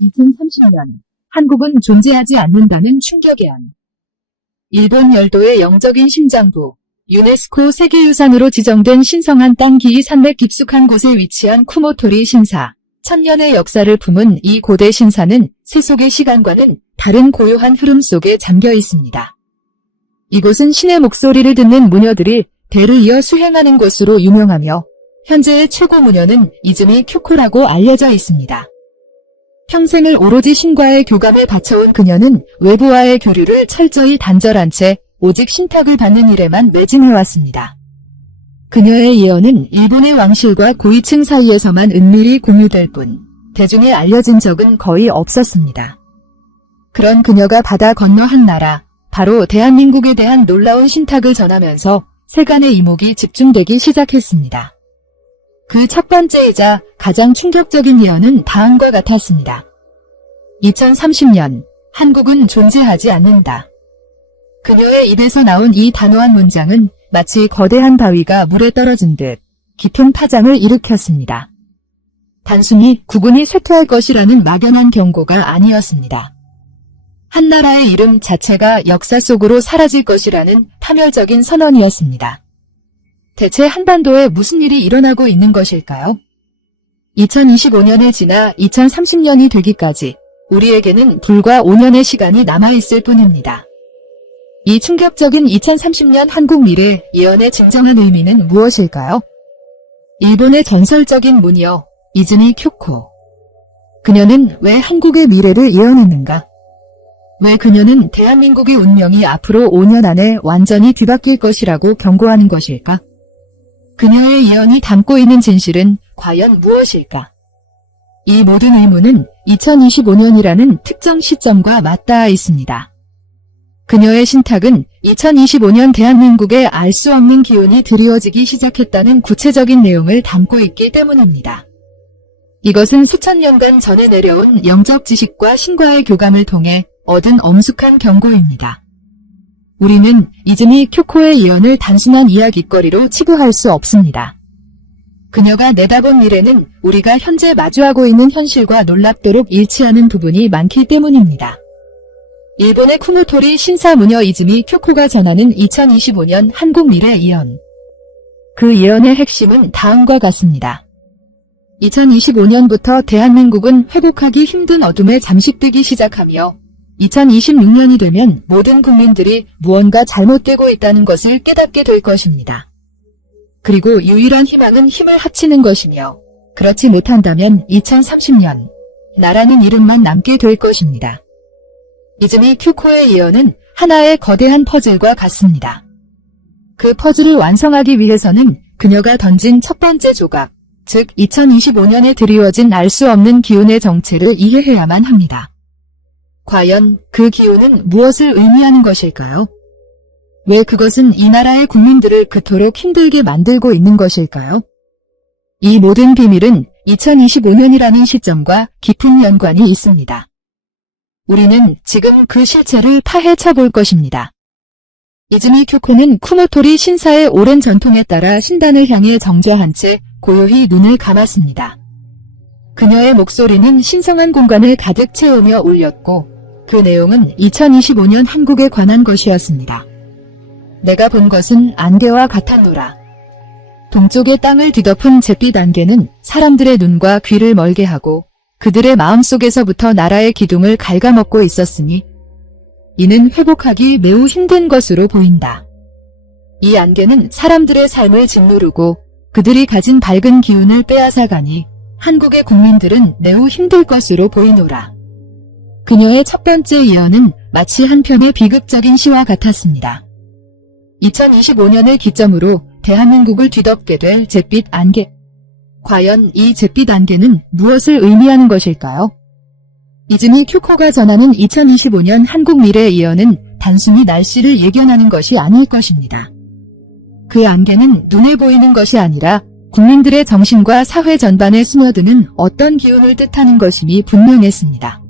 2030년 한국은 존재하지 않는다는 충격의 안. 일본 열도의 영적인 심장부, 유네스코 세계유산으로 지정된 신성한 땅 기이 산맥 깊숙한 곳에 위치한 쿠모토리 신사. 천년의 역사를 품은 이 고대 신사는 세속의 시간과는 다른 고요한 흐름 속에 잠겨 있습니다. 이곳은 신의 목소리를 듣는 무녀들이 대를 이어 수행하는 곳으로 유명하며 현재의 최고 무녀는 이즈미 쿄코라고 알려져 있습니다. 평생을 오로지 신과의 교감에 바쳐온 그녀는 외부와의 교류를 철저히 단절한 채 오직 신탁을 받는 일에만 매진해왔습니다. 그녀의 예언은 일본의 왕실과 고위층 사이에서만 은밀히 공유될 뿐 대중에 알려진 적은 거의 없었습니다. 그런 그녀가 바다 건너 한 나라, 바로 대한민국에 대한 놀라운 신탁을 전하면서 세간의 이목이 집중되기 시작했습니다. 그 첫 번째이자 가장 충격적인 예언은 다음과 같았습니다. 2030년, 한국은 존재하지 않는다. 그녀의 입에서 나온 이 단호한 문장은 마치 거대한 바위가 물에 떨어진 듯 깊은 파장을 일으켰습니다. 단순히 국군이 쇠퇴할 것이라는 막연한 경고가 아니었습니다. 한 나라의 이름 자체가 역사 속으로 사라질 것이라는 파멸적인 선언이었습니다. 대체 한반도에 무슨 일이 일어나고 있는 것일까요? 2025년을 지나 2030년이 되기까지 우리에게는 불과 5년의 시간이 남아있을 뿐입니다. 이 충격적인 2030년 한국 미래 예언의 진정한 의미는 무엇일까요? 일본의 전설적인 무녀 이즈미 쿄코. 그녀는 왜 한국의 미래를 예언했는가? 왜 그녀는 대한민국의 운명이 앞으로 5년 안에 완전히 뒤바뀔 것이라고 경고하는 것일까? 그녀의 예언이 담고 있는 진실은 과연 무엇일까? 이 모든 의문은 2025년이라는 특정 시점과 맞닿아 있습니다. 그녀의 신탁은 2025년 대한민국에 알 수 없는 기운이 드리워지기 시작했다는 구체적인 내용을 담고 있기 때문입니다. 이것은 수천 년간 전해 내려온 영적 지식과 신과의 교감을 통해 얻은 엄숙한 경고입니다. 우리는 이즈미 쿄코의 예언을 단순한 이야깃거리로 치부할 수 없습니다. 그녀가 내다본 미래는 우리가 현재 마주하고 있는 현실과 놀랍도록 일치하는 부분이 많기 때문입니다. 일본의 쿠모토리 신사무녀 이즈미 쿄코가 전하는 2025년 한국 미래 예언. 그 예언의 핵심은 다음과 같습니다. 2025년부터 대한민국은 회복하기 힘든 어둠에 잠식되기 시작하며 2026년이 되면 모든 국민들이 무언가 잘못되고 있다는 것을 깨닫게 될 것입니다. 그리고 유일한 희망은 힘을 합치는 것이며 그렇지 못한다면 2030년 나라는 이름만 남게 될 것입니다. 이즈미 쿄코의 예언은 하나의 거대한 퍼즐과 같습니다. 그 퍼즐을 완성하기 위해서는 그녀가 던진 첫 번째 조각, 즉 2025년에 드리워진 알 수 없는 기운의 정체를 이해해야만 합니다. 과연 그 기운은 무엇을 의미하는 것일까요? 왜 그것은 이 나라의 국민들을 그토록 힘들게 만들고 있는 것일까요? 이 모든 비밀은 2025년이라는 시점과 깊은 연관이 있습니다. 우리는 지금 그 실체를 파헤쳐 볼 것입니다. 이즈미 쿄코는 쿠모토리 신사의 오랜 전통에 따라 신단을 향해 정좌한 채 고요히 눈을 감았습니다. 그녀의 목소리는 신성한 공간을 가득 채우며 울렸고 그 내용은 2025년 한국에 관한 것이었습니다. 내가 본 것은 안개와 같았노라. 동쪽의 땅을 뒤덮은 잿빛 안개는 사람들의 눈과 귀를 멀게 하고 그들의 마음속에서부터 나라의 기둥을 갉아먹고 있었으니 이는 회복하기 매우 힘든 것으로 보인다. 이 안개는 사람들의 삶을 짓누르고 그들이 가진 밝은 기운을 빼앗아가니 한국의 국민들은 매우 힘들 것으로 보이노라. 그녀의 첫 번째 예언은 마치 한 편의 비극적인 시와 같았습니다. 2025년을 기점으로 대한민국을 뒤덮게 될 잿빛 안개. 과연 이 잿빛 안개는 무엇을 의미하는 것일까요? 이즈미 쿄코가 전하는 2025년 한국 미래 예언은 단순히 날씨를 예견하는 것이 아닐 것입니다. 그 안개는 눈에 보이는 것이 아니라 국민들의 정신과 사회 전반에 스며드는 어떤 기운을 뜻하는 것임이 분명했습니다.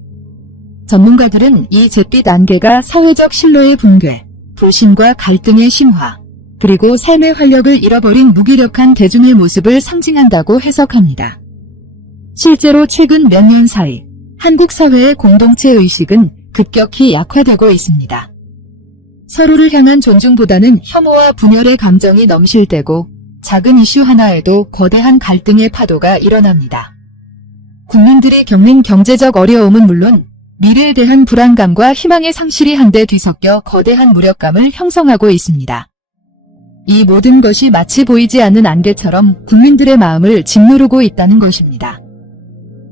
전문가들은 이 잿빛 안개가 사회적 신뢰의 붕괴, 불신과 갈등의 심화, 그리고 삶의 활력을 잃어버린 무기력한 대중의 모습을 상징한다고 해석합니다. 실제로 최근 몇 년 사이 한국 사회의 공동체 의식은 급격히 약화되고 있습니다. 서로를 향한 존중보다는 혐오와 분열의 감정이 넘실대고 작은 이슈 하나에도 거대한 갈등의 파도가 일어납니다. 국민들이 겪는 경제적 어려움은 물론 미래에 대한 불안감과 희망의 상실이 한데 뒤섞여 거대한 무력감을 형성하고 있습니다. 이 모든 것이 마치 보이지 않는 안개처럼 국민들의 마음을 짓누르고 있다는 것입니다.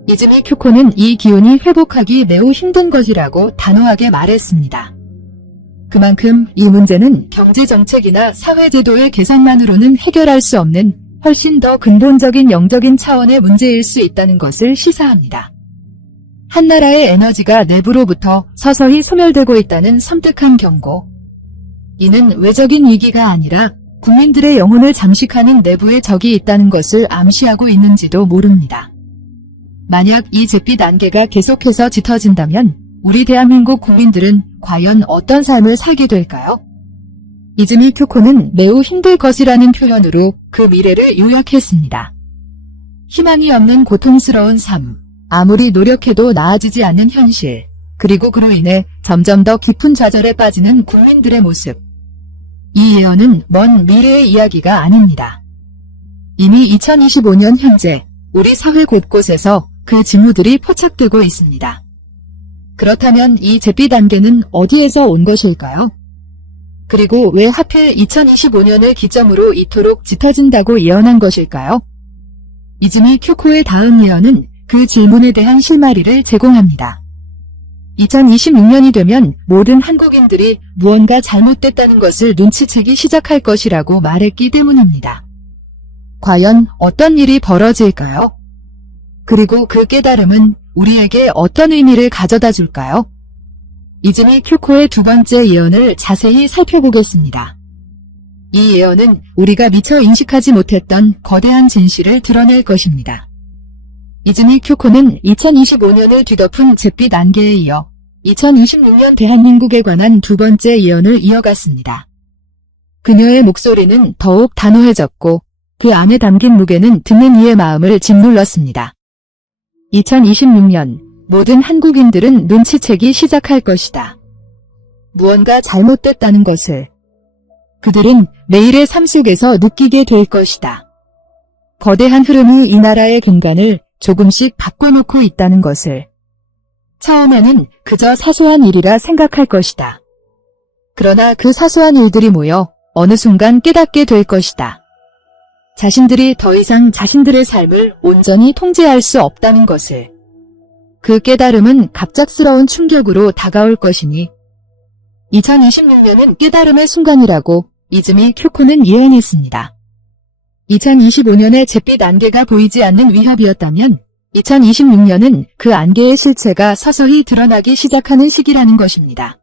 이즈미 큐코는 이 기운이 회복하기 매우 힘든 것이라고 단호하게 말했습니다. 그만큼 이 문제는 경제정책이나 사회제도의 개선만으로는 해결할 수 없는 훨씬 더 근본적인 영적인 차원의 문제일 수 있다는 것을 시사합니다. 한 나라의 에너지가 내부로부터 서서히 소멸되고 있다는 섬뜩한 경고. 이는 외적인 위기가 아니라 국민들의 영혼을 잠식하는 내부의 적이 있다는 것을 암시하고 있는지도 모릅니다. 만약 이 잿빛 안개가 계속해서 짙어진다면 우리 대한민국 국민들은 과연 어떤 삶을 살게 될까요? 이즈미 큐코는 매우 힘들 것이라는 표현으로 그 미래를 요약했습니다. 희망이 없는 고통스러운 삶, 아무리 노력해도 나아지지 않는 현실, 그리고 그로 인해 점점 더 깊은 좌절에 빠지는 국민들의 모습. 이 예언은 먼 미래의 이야기가 아닙니다. 이미 2025년 현재 우리 사회 곳곳에서 그 징후들이 포착되고 있습니다. 그렇다면 이 잿빛 안개는 어디에서 온 것일까요? 그리고 왜 하필 2025년을 기점으로 이토록 짙어진다고 예언한 것일까요? 이즈미 큐코의 다음 예언은 그 질문에 대한 실마리를 제공합니다. 2026년이 되면 모든 한국인들이 무언가 잘못됐다는 것을 눈치채기 시작할 것이라고 말했기 때문입니다. 과연 어떤 일이 벌어질까요? 그리고 그 깨달음은 우리에게 어떤 의미를 가져다 줄까요? 이즈미 큐코의 두 번째 예언을 자세히 살펴보겠습니다. 이 예언은 우리가 미처 인식하지 못했던 거대한 진실을 드러낼 것입니다. 이즈미 큐코는 2025년을 뒤덮은 잿빛 안개에 이어 2026년 대한민국에 관한 두 번째 예언을 이어갔습니다. 그녀의 목소리는 더욱 단호해졌고 그 안에 담긴 무게는 듣는 이의 마음을 짓눌렀습니다. 2026년 모든 한국인들은 눈치채기 시작할 것이다. 무언가 잘못됐다는 것을 그들은 매일의 삶 속에서 느끼게 될 것이다. 거대한 흐름이 이 나라의 근간을 조금씩 바꿔놓고 있다는 것을. 처음에는 그저 사소한 일이라 생각할 것이다. 그러나 그 사소한 일들이 모여 어느 순간 깨닫게 될 것이다. 자신들이 더 이상 자신들의 삶을 온전히 통제할 수 없다는 것을. 그 깨달음은 갑작스러운 충격으로 다가올 것이니 2026년은 깨달음의 순간이라고 이즈미 큐코는 예언했습니다. 2025년에 잿빛 안개가 보이지 않는 위협이었다면 2026년은 그 안개의 실체가 서서히 드러나기 시작하는 시기라는 것입니다.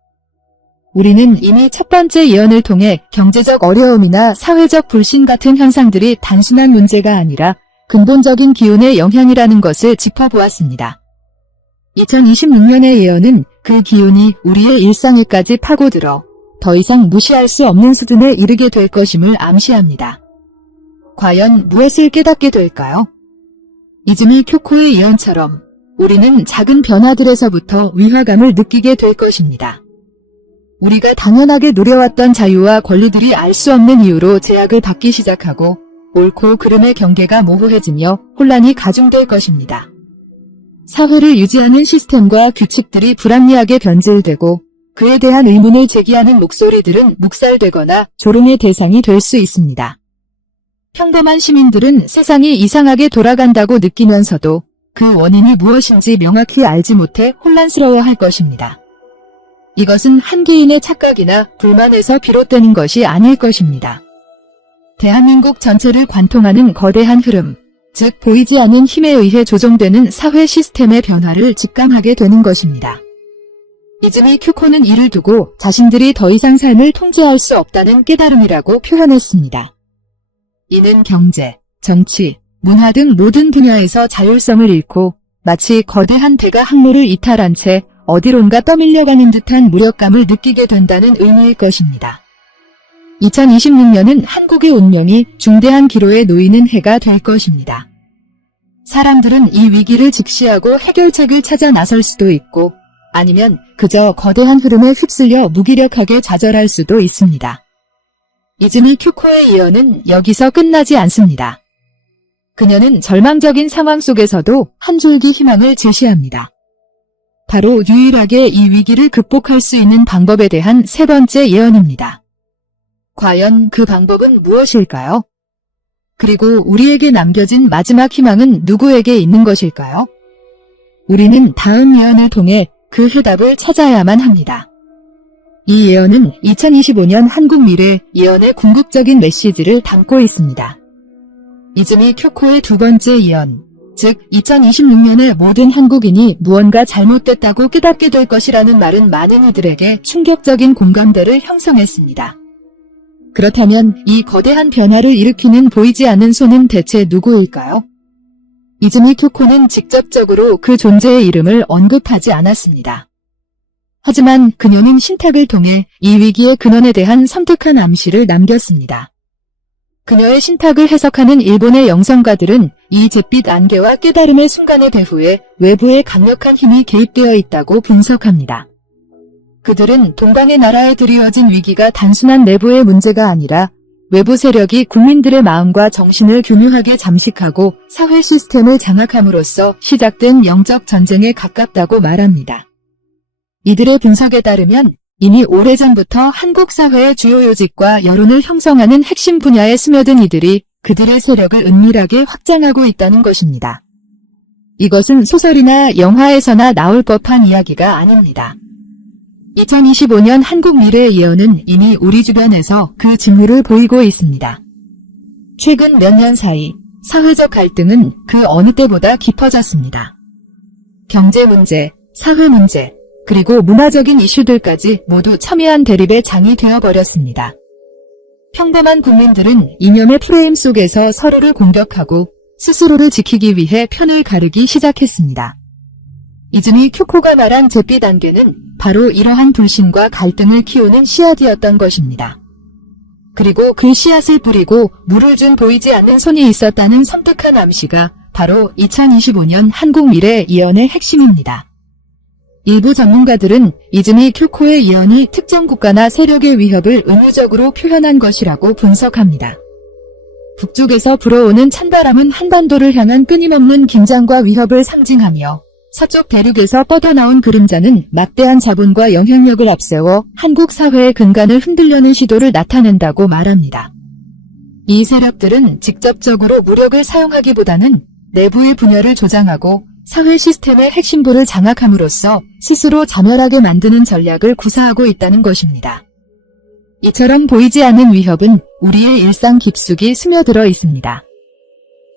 우리는 이미 첫 번째 예언을 통해 경제적 어려움이나 사회적 불신 같은 현상들이 단순한 문제가 아니라 근본적인 기운의 영향이라는 것을 짚어보았습니다. 2026년의 예언은 그 기운이 우리의 일상에까지 파고들어 더 이상 무시할 수 없는 수준에 이르게 될 것임을 암시합니다. 과연 무엇을 깨닫게 될까요? 이즈미 큐코의 예언처럼 우리는 작은 변화들에서부터 위화감을 느끼게 될 것입니다. 우리가 당연하게 누려왔던 자유와 권리들이 알 수 없는 이유로 제약을 받기 시작하고 옳고 그름의 경계가 모호해지며 혼란이 가중될 것입니다. 사회를 유지하는 시스템과 규칙들이 불합리하게 변질되고 그에 대한 의문을 제기하는 목소리들은 묵살되거나 조롱의 대상이 될 수 있습니다. 평범한 시민들은 세상이 이상하게 돌아간다고 느끼면서도 그 원인이 무엇인지 명확히 알지 못해 혼란스러워할 것입니다. 이것은 한 개인의 착각이나 불만에서 비롯되는 것이 아닐 것입니다. 대한민국 전체를 관통하는 거대한 흐름, 즉 보이지 않는 힘에 의해 조종되는 사회 시스템의 변화를 직감하게 되는 것입니다. 이즈미 큐코는 이를 두고 자신들이 더 이상 삶을 통제할 수 없다는 깨달음이라고 표현했습니다. 이는 경제, 정치, 문화 등 모든 분야에서 자율성을 잃고 마치 거대한 배가 항로를 이탈한 채 어디론가 떠밀려가는 듯한 무력감을 느끼게 된다는 의미일 것입니다. 2026년은 한국의 운명이 중대한 기로에 놓이는 해가 될 것입니다. 사람들은 이 위기를 직시하고 해결책을 찾아 나설 수도 있고 아니면 그저 거대한 흐름에 휩쓸려 무기력하게 좌절할 수도 있습니다. 이즈미 큐코의 예언은 여기서 끝나지 않습니다. 그녀는 절망적인 상황 속에서도 한 줄기 희망을 제시합니다. 바로 유일하게 이 위기를 극복할 수 있는 방법에 대한 세 번째 예언입니다. 과연 그 방법은 무엇일까요? 그리고 우리에게 남겨진 마지막 희망은 누구에게 있는 것일까요? 우리는 다음 예언을 통해 그 해답을 찾아야만 합니다. 이 예언은 2025년 한국 미래 예언의 궁극적인 메시지를 담고 있습니다. 이즈미 큐코의 두 번째 예언, 즉 2026년에 모든 한국인이 무언가 잘못됐다고 깨닫게 될 것이라는 말은 많은 이들에게 충격적인 공감대를 형성했습니다. 그렇다면 이 거대한 변화를 일으키는 보이지 않는 손은 대체 누구일까요? 이즈미 큐코는 직접적으로 그 존재의 이름을 언급하지 않았습니다. 하지만 그녀는 신탁을 통해 이 위기의 근원에 대한 섬뜩한 암시를 남겼습니다. 그녀의 신탁을 해석하는 일본의 영성가들은 이 잿빛 안개와 깨달음의 순간의 배후에 외부의 강력한 힘이 개입되어 있다고 분석합니다. 그들은 동방의 나라에 드리워진 위기가 단순한 내부의 문제가 아니라 외부 세력이 국민들의 마음과 정신을 교묘하게 잠식하고 사회 시스템을 장악함으로써 시작된 영적 전쟁에 가깝다고 말합니다. 이들의 분석에 따르면 이미 오래전부터 한국 사회의 주요 요직과 여론을 형성하는 핵심 분야에 스며든 이들이 그들의 세력을 은밀하게 확장하고 있다는 것입니다. 이것은 소설이나 영화에서나 나올 법한 이야기가 아닙니다. 2025년 한국 미래의 예언은 이미 우리 주변에서 그 징후를 보이고 있습니다. 최근 몇 년 사이 사회적 갈등은 그 어느 때보다 깊어졌습니다. 경제 문제, 사회 문제, 그리고 문화적인 이슈들까지 모두 첨예한 대립의 장이 되어버렸습니다. 평범한 국민들은 이념의 프레임 속에서 서로를 공격하고 스스로를 지키기 위해 편을 가르기 시작했습니다. 이즈미 큐코가 말한 잿빛 안개는 바로 이러한 불신과 갈등을 키우는 씨앗이었던 것입니다. 그리고 그 씨앗을 뿌리고 물을 준 보이지 않는 손이 있었다는 섬뜩한 암시가 바로 2025년 한국 미래 예언의 핵심입니다. 일부 전문가들은 이즈미 큐코의 예언이 특정 국가나 세력의 위협을 은유적으로 표현한 것이라고 분석합니다. 북쪽에서 불어오는 찬바람은 한반도를 향한 끊임없는 긴장과 위협을 상징하며 서쪽 대륙에서 뻗어나온 그림자는 막대한 자본과 영향력을 앞세워 한국 사회의 근간을 흔들려는 시도를 나타낸다고 말합니다. 이 세력들은 직접적으로 무력을 사용하기보다는 내부의 분열을 조장하고 사회 시스템의 핵심부를 장악함으로써 스스로 자멸하게 만드는 전략을 구사하고 있다는 것입니다. 이처럼 보이지 않는 위협은 우리의 일상 깊숙이 스며들어 있습니다.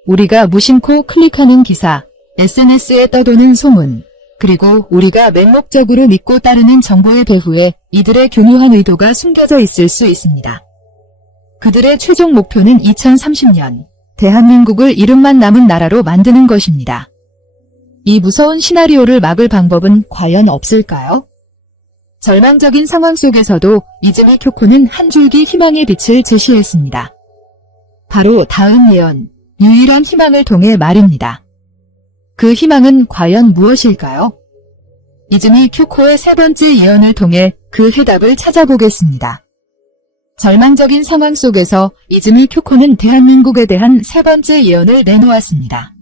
우리가 무심코 클릭하는 기사, SNS에 떠도는 소문, 그리고 우리가 맹목적으로 믿고 따르는 정보의 배후에 이들의 교묘한 의도가 숨겨져 있을 수 있습니다. 그들의 최종 목표는 2030년, 대한민국을 이름만 남은 나라로 만드는 것입니다. 이 무서운 시나리오를 막을 방법은 과연 없을까요? 절망적인 상황 속에서도 이즈미 큐코는 한 줄기 희망의 빛을 제시했습니다. 바로 다음 예언, 유일한 희망을 통해 말입니다. 그 희망은 과연 무엇일까요? 이즈미 큐코의 세 번째 예언을 통해 그 해답을 찾아보겠습니다. 절망적인 상황 속에서 이즈미 큐코는 대한민국에 대한 세 번째 예언을 내놓았습니다.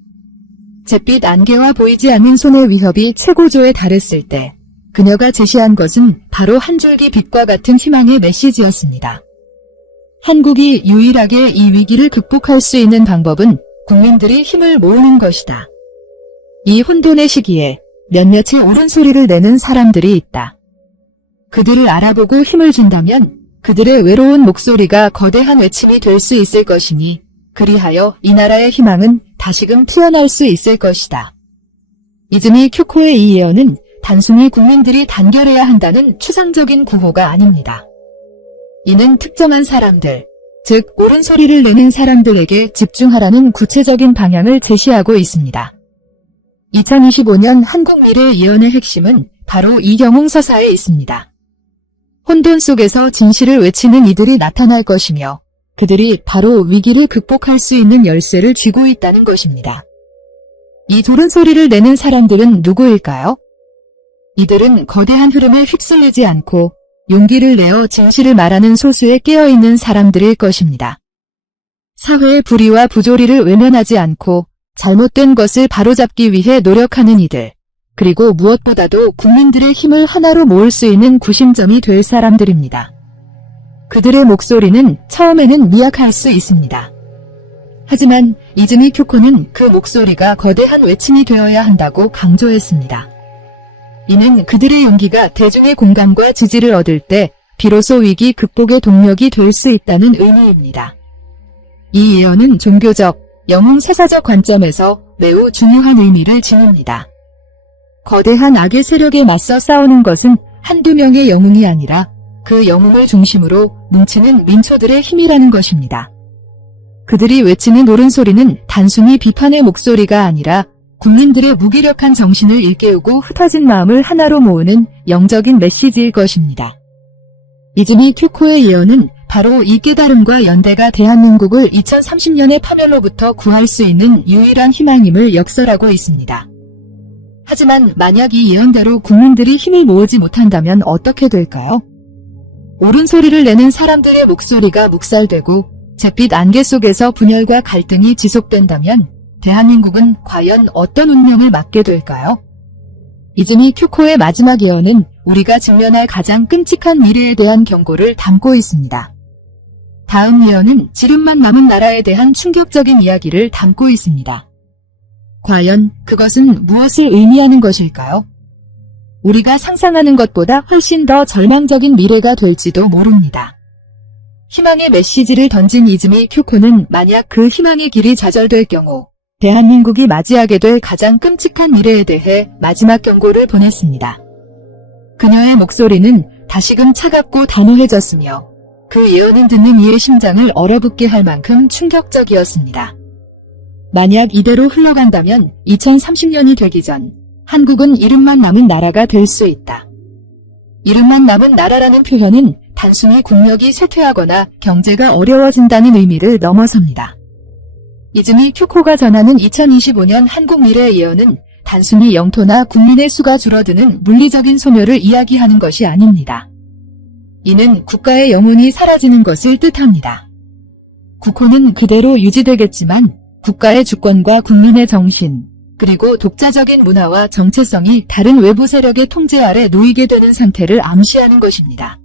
잿빛 안개와 보이지 않는 손의 위협이 최고조에 달했을 때 그녀가 제시한 것은 바로 한 줄기 빛과 같은 희망의 메시지였습니다. 한국이 유일하게 이 위기를 극복할 수 있는 방법은 국민들이 힘을 모으는 것이다. 이 혼돈의 시기에 몇몇의 옳은 소리를 내는 사람들이 있다. 그들을 알아보고 힘을 준다면 그들의 외로운 목소리가 거대한 외침이 될 수 있을 것이니 그리하여 이 나라의 희망은 다시금 피어날 수 있을 것이다. 이즈미 큐코의 이 예언은 단순히 국민들이 단결해야 한다는 추상적인 구호가 아닙니다. 이는 특정한 사람들, 즉 옳은 소리를 내는 사람들에게 집중하라는 구체적인 방향을 제시하고 있습니다. 2025년 한국 미래 예언의 핵심은 바로 이경웅 서사에 있습니다. 혼돈 속에서 진실을 외치는 이들이 나타날 것이며 그들이 바로 위기를 극복할 수 있는 열쇠를 쥐고 있다는 것입니다. 이 조른 소리를 내는 사람들은 누구일까요? 이들은 거대한 흐름에 휩쓸리지 않고 용기를 내어 진실을 말하는 소수의 깨어있는 사람들일 것입니다. 사회의 불의와 부조리를 외면하지 않고 잘못된 것을 바로잡기 위해 노력하는 이들, 그리고 무엇보다도 국민들의 힘을 하나로 모을 수 있는 구심점이 될 사람들입니다. 그들의 목소리는 처음에는 미약할 수 있습니다. 하지만 이즈미 쿄코는 그 목소리가 거대한 외침이 되어야 한다고 강조했습니다. 이는 그들의 용기가 대중의 공감과 지지를 얻을 때 비로소 위기 극복의 동력이 될 수 있다는 의미입니다. 이 예언은 종교적, 영웅 사사적 관점에서 매우 중요한 의미를 지닙니다. 거대한 악의 세력에 맞서 싸우는 것은 한두 명의 영웅이 아니라 그 영웅을 중심으로 뭉치는 민초들의 힘이라는 것입니다. 그들이 외치는 옳은 소리는 단순히 비판의 목소리가 아니라 국민들의 무기력한 정신을 일깨우고 흩어진 마음을 하나로 모으는 영적인 메시지일 것입니다. 이즈미 쿄코의 예언은 바로 이 깨달음과 연대가 대한민국을 2030년의 파멸로부터 구할 수 있는 유일한 희망임을 역설하고 있습니다. 하지만 만약 이 예언대로 국민들이 힘을 모으지 못한다면 어떻게 될까요? 옳은 소리를 내는 사람들의 목소리가 묵살되고 잿빛 안개 속에서 분열과 갈등이 지속된다면 대한민국은 과연 어떤 운명을 맞게 될까요? 이즈미 쿄코의 마지막 예언은 우리가 직면할 가장 끔찍한 미래에 대한 경고를 담고 있습니다. 다음 예언은 지름만 남은 나라에 대한 충격적인 이야기를 담고 있습니다. 과연 그것은 무엇을 의미하는 것일까요? 우리가 상상하는 것보다 훨씬 더 절망적인 미래가 될지도 모릅니다. 희망의 메시지를 던진 이즈미 쿄코는 만약 그 희망의 길이 좌절될 경우 대한민국이 맞이하게 될 가장 끔찍한 미래에 대해 마지막 경고를 보냈습니다. 그녀의 목소리는 다시금 차갑고 단호해졌으며 그 예언은 듣는 이의 심장을 얼어붙게 할 만큼 충격적이었습니다. 만약 이대로 흘러간다면 2030년이 되기 전 한국은 이름만 남은 나라가 될 수 있다. 이름만 남은 나라라는 표현은 단순히 국력이 쇠퇴하거나 경제가 어려워진다는 의미를 넘어섭니다. 이즈미 쿄코가 전하는 2025년 한국 미래의 예언은 단순히 영토나 국민의 수가 줄어드는 물리적인 소멸을 이야기하는 것이 아닙니다. 이는 국가의 영혼이 사라지는 것을 뜻합니다. 국호는 그대로 유지되겠지만 국가의 주권과 국민의 정신, 그리고 독자적인 문화와 정체성이 다른 외부 세력의 통제 아래 놓이게 되는 상태를 암시하는 것입니다.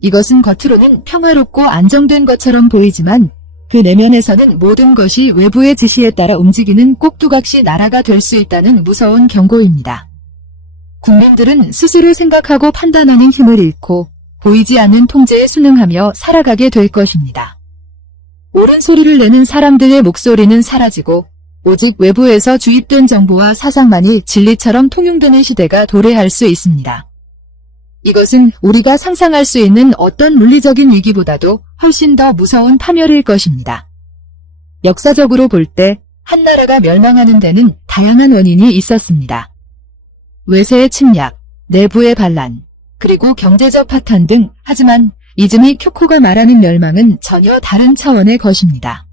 이것은 겉으로는 평화롭고 안정된 것처럼 보이지만 그 내면에서는 모든 것이 외부의 지시에 따라 움직이는 꼭두각시 나라가 될 수 있다는 무서운 경고입니다. 국민들은 스스로 생각하고 판단하는 힘을 잃고 보이지 않는 통제에 순응하며 살아가게 될 것입니다. 옳은 소리를 내는 사람들의 목소리는 사라지고 오직 외부에서 주입된 정보와 사상만이 진리처럼 통용되는 시대가 도래할 수 있습니다. 이것은 우리가 상상할 수 있는 어떤 물리적인 위기보다도 훨씬 더 무서운 파멸일 것입니다. 역사적으로 볼 때 한 나라가 멸망하는 데는 다양한 원인이 있었습니다. 외세의 침략, 내부의 반란, 그리고 경제적 파탄 등. 하지만 이즈미 쿄코가 말하는 멸망은 전혀 다른 차원의 것입니다.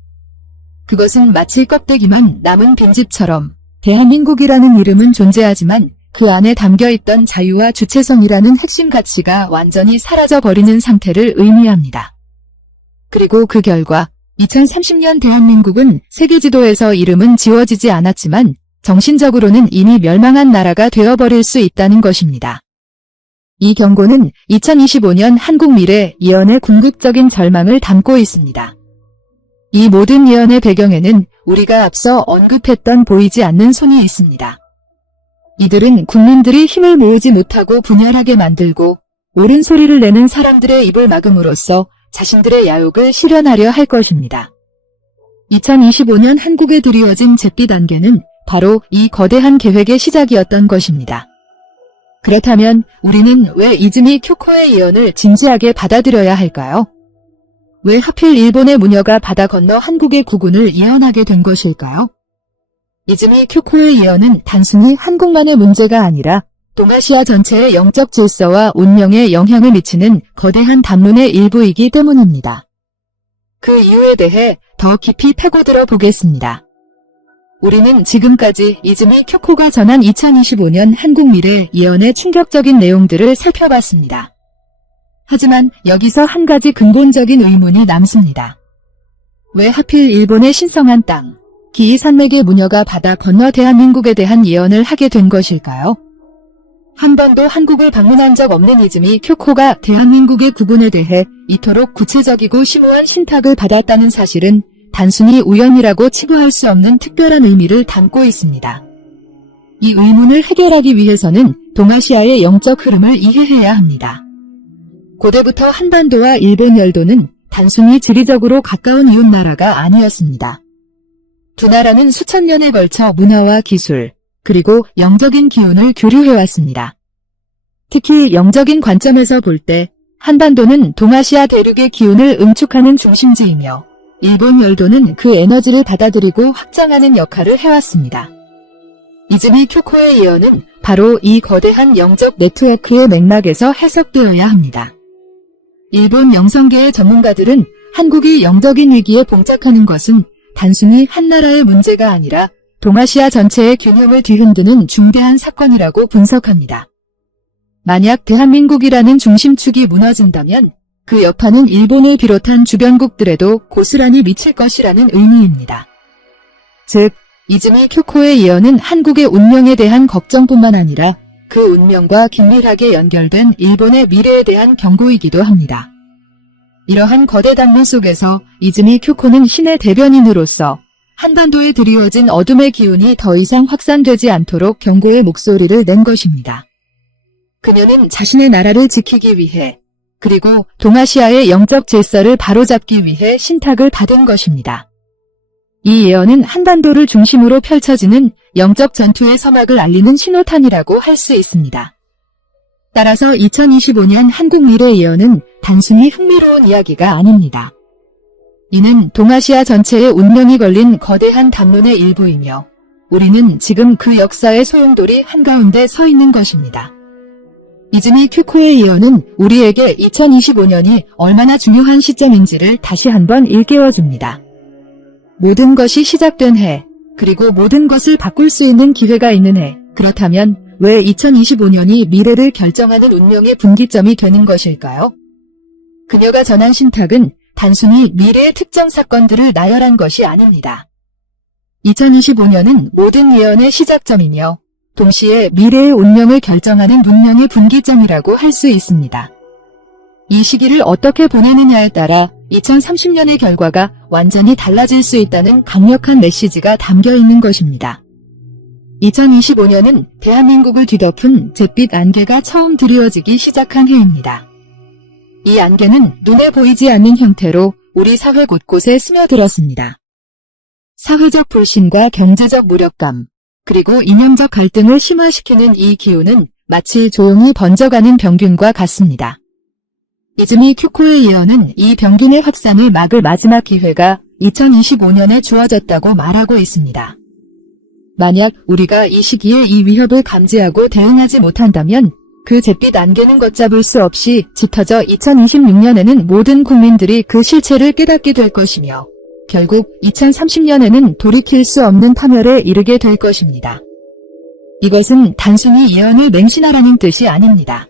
그것은 마치 껍데기만 남은 빈집처럼 대한민국이라는 이름은 존재하지만 그 안에 담겨있던 자유와 주체성이라는 핵심 가치가 완전히 사라져버리는 상태를 의미합니다. 그리고 그 결과 2030년 대한민국은 세계 지도에서 이름은 지워지지 않았지만 정신적으로는 이미 멸망한 나라가 되어버릴 수 있다는 것입니다. 이 경고는 2025년 한국 미래 예언의 궁극적인 절망을 담고 있습니다. 이 모든 예언의 배경에는 우리가 앞서 언급했던 보이지 않는 손이 있습니다. 이들은 국민들이 힘을 모으지 못하고 분열하게 만들고 옳은 소리를 내는 사람들의 입을 막음으로써 자신들의 야욕을 실현하려 할 것입니다. 2025년 한국에 드리워진 잿빛 안개는 바로 이 거대한 계획의 시작이었던 것입니다. 그렇다면 우리는 왜 이즈미 쿄코의 예언을 진지하게 받아들여야 할까요? 왜 하필 일본의 무녀가 바다 건너 한국의 구군을 예언하게 된 것일까요? 이즈미 쿄코의 예언은 단순히 한국만의 문제가 아니라 동아시아 전체의 영적 질서와 운명에 영향을 미치는 거대한 담론의 일부이기 때문입니다. 그 이유에 대해 더 깊이 파고들어 보겠습니다. 우리는 지금까지 이즈미 쿄코가 전한 2025년 한국 미래 예언의 충격적인 내용들을 살펴봤습니다. 하지만 여기서 한 가지 근본적인 의문이 남습니다. 왜 하필 일본의 신성한 땅, 기이 산맥의 무녀가 바다 건너 대한민국에 대한 예언을 하게 된 것일까요? 한 번도 한국을 방문한 적 없는 이즈미 쿄코가 대한민국의 구분에 대해 이토록 구체적이고 심오한 신탁을 받았다는 사실은 단순히 우연이라고 치부할 수 없는 특별한 의미를 담고 있습니다. 이 의문을 해결하기 위해서는 동아시아의 영적 흐름을 이해해야 합니다. 고대부터 한반도와 일본 열도는 단순히 지리적으로 가까운 이웃나라가 아니었습니다. 두 나라는 수천 년에 걸쳐 문화와 기술, 그리고 영적인 기운을 교류해왔습니다. 특히 영적인 관점에서 볼 때 한반도는 동아시아 대륙의 기운을 응축하는 중심지이며 일본 열도는 그 에너지를 받아들이고 확장하는 역할을 해왔습니다. 이즈미 쿄코의 예언은 바로 이 거대한 영적 네트워크의 맥락에서 해석되어야 합니다. 일본 영성계의 전문가들은 한국이 영적인 위기에 봉착하는 것은 단순히 한 나라의 문제가 아니라 동아시아 전체의 균형을 뒤흔드는 중대한 사건이라고 분석합니다. 만약 대한민국이라는 중심축이 무너진다면 그 여파는 일본을 비롯한 주변국들에도 고스란히 미칠 것이라는 의미입니다. 즉, 이즈미 쿄코의 예언은 한국의 운명에 대한 걱정뿐만 아니라 그 운명과 긴밀하게 연결된 일본의 미래에 대한 경고이기도 합니다. 이러한 거대 단문 속에서 이즈미 쿄코는 신의 대변인으로서 한반도에 드리워진 어둠의 기운이 더 이상 확산되지 않도록 경고의 목소리를 낸 것입니다. 그녀는 자신의 나라를 지키기 위해 그리고 동아시아의 영적 질서를 바로잡기 위해 신탁을 받은 것입니다. 이 예언은 한반도를 중심으로 펼쳐지는 영적 전투의 서막을 알리는 신호탄이라고 할 수 있습니다. 따라서 2025년 한국 미래 예언은 단순히 흥미로운 이야기가 아닙니다. 이는 동아시아 전체의 운명이 걸린 거대한 담론의 일부이며 우리는 지금 그 역사의 소용돌이 한가운데 서 있는 것입니다. 이즈미 쿄코의 예언은 우리에게 2025년이 얼마나 중요한 시점인지를 다시 한번 일깨워줍니다. 모든 것이 시작된 해, 그리고 모든 것을 바꿀 수 있는 기회가 있는 해. 그렇다면 왜 2025년이 미래를 결정하는 운명의 분기점이 되는 것일까요? 그녀가 전한 신탁은 단순히 미래의 특정 사건들을 나열한 것이 아닙니다. 2025년은 모든 예언의 시작점이며 동시에 미래의 운명을 결정하는 운명의 분기점이라고 할 수 있습니다. 이 시기를 어떻게 보내느냐에 따라 2030년의 결과가 완전히 달라질 수 있다는 강력한 메시지가 담겨 있는 것입니다. 2025년은 대한민국을 뒤덮은 잿빛 안개가 처음 드리워지기 시작한 해입니다. 이 안개는 눈에 보이지 않는 형태로 우리 사회 곳곳에 스며들었습니다. 사회적 불신과 경제적 무력감, 그리고 이념적 갈등을 심화시키는 이 기운은 마치 조용히 번져가는 병균과 같습니다. 이즈미 쿄코의 예언은 이 병균의 확산을 막을 마지막 기회가 2025년에 주어졌다고 말하고 있습니다. 만약 우리가 이 시기에 이 위협을 감지하고 대응하지 못한다면 그 잿빛 안개는 걷잡을 수 없이 짙어져 2026년에는 모든 국민들이 그 실체를 깨닫게 될 것이며 결국 2030년에는 돌이킬 수 없는 파멸에 이르게 될 것입니다. 이것은 단순히 예언을 맹신하라는 뜻이 아닙니다.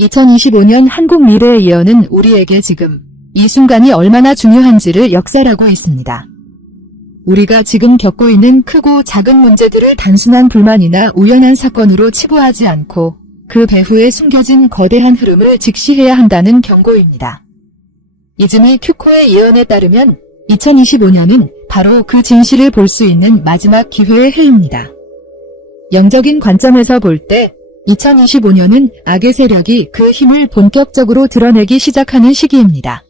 2025년 한국 미래의 예언은 우리에게 지금 이 순간이 얼마나 중요한지를 역설하고 있습니다. 우리가 지금 겪고 있는 크고 작은 문제들을 단순한 불만이나 우연한 사건으로 치부하지 않고 그 배후에 숨겨진 거대한 흐름을 직시해야 한다는 경고입니다. 이즈미 쿄코의 예언에 따르면 2025년은 바로 그 진실을 볼 수 있는 마지막 기회의 해입니다. 영적인 관점에서 볼 때 2025년은 악의 세력이 그 힘을 본격적으로 드러내기 시작하는 시기입니다.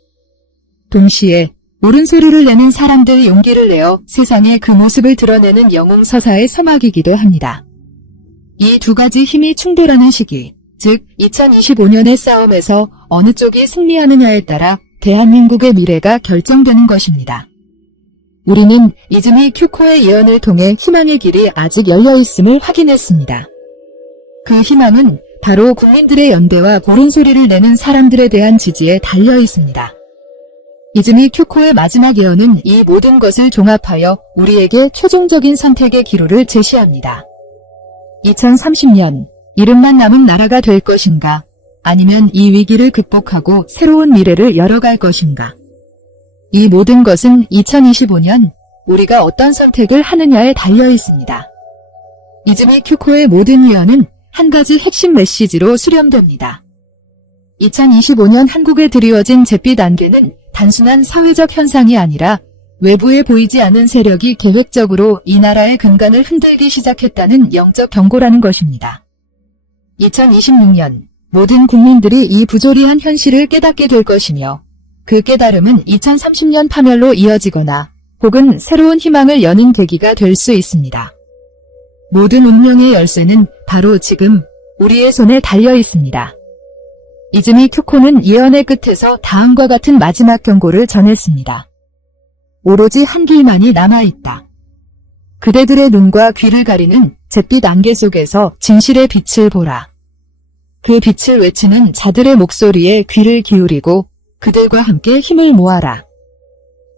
동시에 옳은 소리를 내는 사람들이 용기를 내어 세상에 그 모습을 드러내는 영웅서사의 서막이기도 합니다. 이 두 가지 힘이 충돌하는 시기, 즉 2025년의 싸움에서 어느 쪽이 승리하느냐에 따라 대한민국의 미래가 결정되는 것입니다. 우리는 이즈미 쿄코의 예언을 통해 희망의 길이 아직 열려있음을 확인했습니다. 그 희망은 바로 국민들의 연대와 옳은 소리를 내는 사람들에 대한 지지에 달려 있습니다. 이즈미 큐코의 마지막 예언은 이 모든 것을 종합하여 우리에게 최종적인 선택의 기로를 제시합니다. 2030년, 이름만 남은 나라가 될 것인가? 아니면 이 위기를 극복하고 새로운 미래를 열어갈 것인가? 이 모든 것은 2025년 우리가 어떤 선택을 하느냐에 달려 있습니다. 이즈미 큐코의 모든 예언은 한 가지 핵심 메시지로 수렴됩니다. 2025년 한국에 드리워진 잿빛 안개는 단순한 사회적 현상이 아니라 외부에 보이지 않는 세력이 계획적으로 이 나라의 근간을 흔들기 시작했다는 영적 경고라는 것입니다. 2026년 모든 국민들이 이 부조리한 현실을 깨닫게 될 것이며 그 깨달음은 2030년 파멸로 이어지거나 혹은 새로운 희망을 여는 계기가 될 수 있습니다. 모든 운명의 열쇠는 바로 지금 우리의 손에 달려 있습니다. 이즈미 큐코는 예언의 끝에서 다음과 같은 마지막 경고를 전했습니다. 오로지 한 길만이 남아있다. 그대들의 눈과 귀를 가리는 잿빛 안개 속에서 진실의 빛을 보라. 그 빛을 외치는 자들의 목소리에 귀를 기울이고 그들과 함께 힘을 모아라.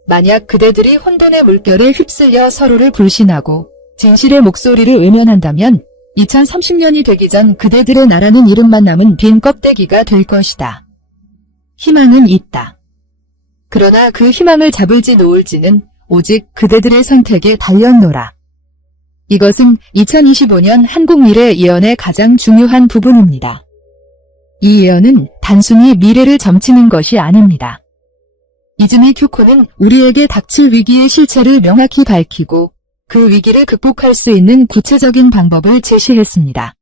만약 그대들이 혼돈의 물결에 휩쓸려 서로를 불신하고 진실의 목소리를 외면한다면 2030년이 되기 전 그대들의 나라는 이름만 남은 빈 껍데기가 될 것이다. 희망은 있다. 그러나 그 희망을 잡을지 놓을지는 오직 그대들의 선택에 달렸노라. 이것은 2025년 한국 미래 예언의 가장 중요한 부분입니다. 이 예언은 단순히 미래를 점치는 것이 아닙니다. 이즈미 큐코는 우리에게 닥칠 위기의 실체를 명확히 밝히고 그 위기를 극복할 수 있는 구체적인 방법을 제시했습니다.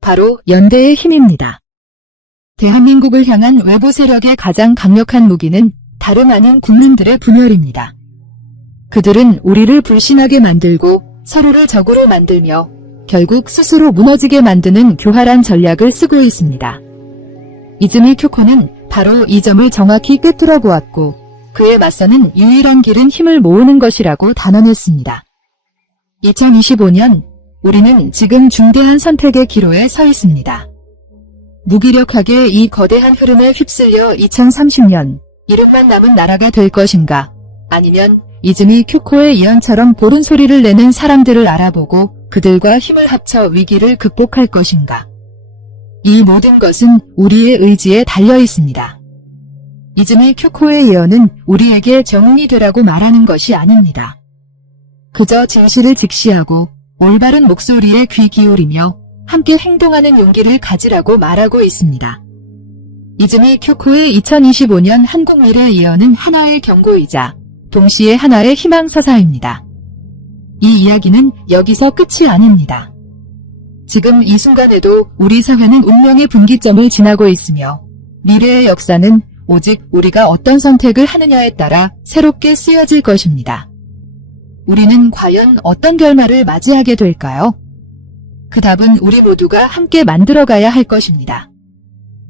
바로 연대의 힘입니다. 대한민국을 향한 외부 세력의 가장 강력한 무기는 다름 아닌 국민들의 분열입니다. 그들은 우리를 불신하게 만들고 서로를 적으로 만들며 결국 스스로 무너지게 만드는 교활한 전략을 쓰고 있습니다. 이즈미 큐코는 바로 이 점을 정확히 꿰뚫어 보았고 그에 맞서는 유일한 길은 힘을 모으는 것이라고 단언했습니다. 2025년 우리는 지금 중대한 선택의 기로에 서 있습니다. 무기력하게 이 거대한 흐름에 휩쓸려 2030년 이름만 남은 나라가 될 것인가? 아니면 이즈미 큐코의 예언처럼 옳은 소리를 내는 사람들을 알아보고 그들과 힘을 합쳐 위기를 극복할 것인가? 이 모든 것은 우리의 의지에 달려 있습니다. 이즈미 큐코의 예언은 우리에게 정응이 되라고 말하는 것이 아닙니다. 그저 진실을 직시하고 올바른 목소리에 귀 기울이며 함께 행동하는 용기를 가지라고 말하고 있습니다. 이즈미 큐코의 2025년 한국 미래 예언은 하나의 경고이자 동시에 하나의 희망서사입니다. 이 이야기는 여기서 끝이 아닙니다. 지금 이 순간에도 우리 사회는 운명의 분기점을 지나고 있으며 미래의 역사는 오직 우리가 어떤 선택을 하느냐에 따라 새롭게 쓰여질 것입니다. 우리는 과연 어떤 결말을 맞이하게 될까요? 그 답은 우리 모두가 함께 만들어가야 할 것입니다.